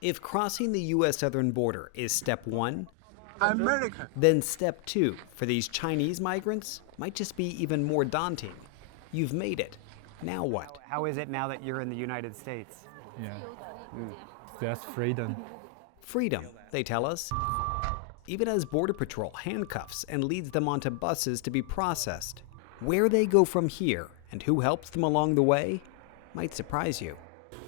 If crossing the U.S. southern border is step one, America. then step two for these Chinese migrants might just be even more daunting. You've made it. Now what? How is it now that you're in the United States? Yeah. That's freedom. Freedom, they tell us. Even as Border Patrol handcuffs and leads them onto buses to be processed. Where they go from here and who helps them along the way might surprise you.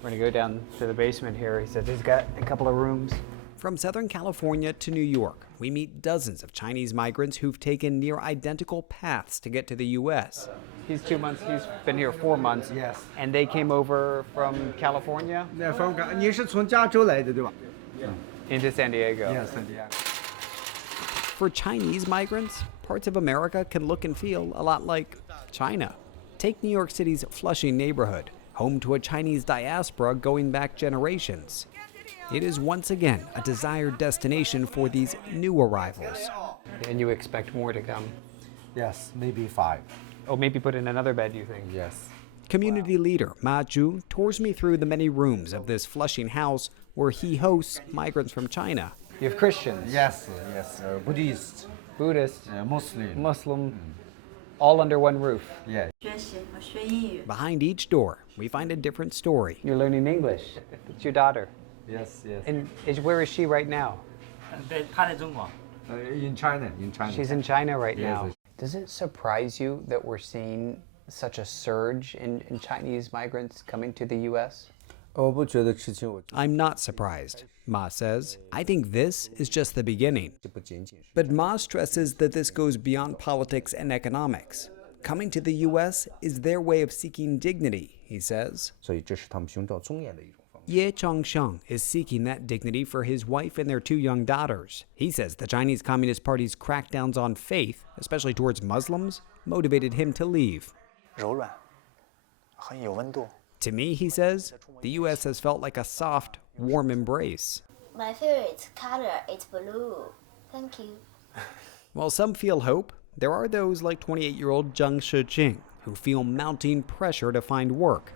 We're gonna go down to the basement here. He said he's got a couple of rooms. From Southern California to New York, we meet dozens of Chinese migrants who've taken near identical paths to get to the U.S. He's 2 months, he's been here 4 months. Yes. And they came over from California? 你是从加州来的对吧？ Into San Diego. Yes, yeah. For Chinese migrants, parts of America can look and feel a lot like China. Take New York City's Flushing neighborhood, home to a Chinese diaspora going back generations. It is once again a desired destination for these new arrivals. And you expect more to come? Yes, maybe 5. Oh, maybe put in another bed, you think? Yes. Community leader Ma Zhu tours me through the many rooms of this Flushing house where he hosts migrants from China. You have Christians? Yes. Buddhist. Buddhist? Muslim. All under one roof. Yeah. Behind each door, we find a different story. You're learning English. It's your daughter. Yes. And where is she right now? In China. She's in China right Yes. now. Does it surprise you that we're seeing such a surge in Chinese migrants coming to the U.S.? I'm not surprised, Ma says. I think this is just the beginning. But Ma stresses that this goes beyond politics and economics. Coming to the U.S. is their way of seeking dignity, he says. Ye Chongsheng is seeking that dignity for his wife and their 2 young daughters. He says the Chinese Communist Party's crackdowns on faith, especially towards Muslims, motivated him to leave. To me, he says, the U.S. has felt like a soft, warm embrace. My favorite color is blue. Thank you. While some feel hope, there are those like 28-year-old Zheng Shiqing who feel mounting pressure to find work.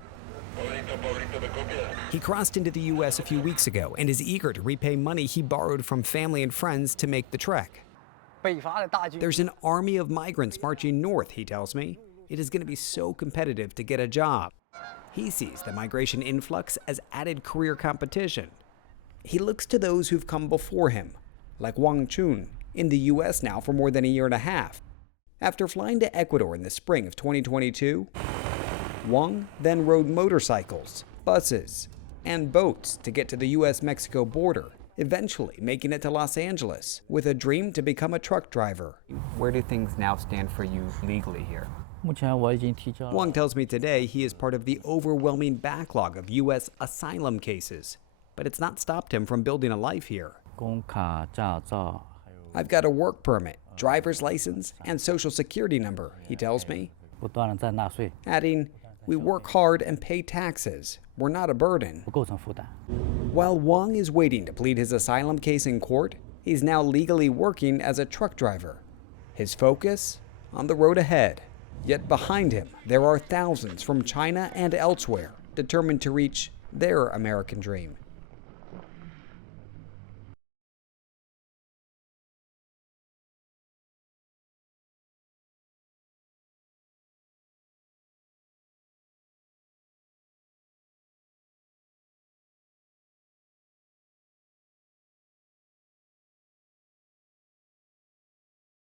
He crossed into the U.S. a few weeks ago and is eager to repay money he borrowed from family and friends to make the trek. There's an army of migrants marching north, he tells me. It is going to be so competitive to get a job. He sees the migration influx as added career competition. He looks to those who've come before him, like Wang Chun, in the U.S. now for more than a year and a half. After flying to Ecuador in the spring of 2022, Wang then rode motorcycles, buses, and boats to get to the U.S.-Mexico border, eventually making it to Los Angeles with a dream to become a truck driver. Where do things now stand for you legally here? Wang tells me today he is part of the overwhelming backlog of U.S. asylum cases, but it's not stopped him from building a life here. I've got a work permit, driver's license, and social security number, he tells me. Adding, we work hard and pay taxes. We're not a burden. While Wang is waiting to plead his asylum case in court, he's now legally working as a truck driver. His focus? On the road ahead. Yet behind him, there are thousands from China and elsewhere determined to reach their American dream.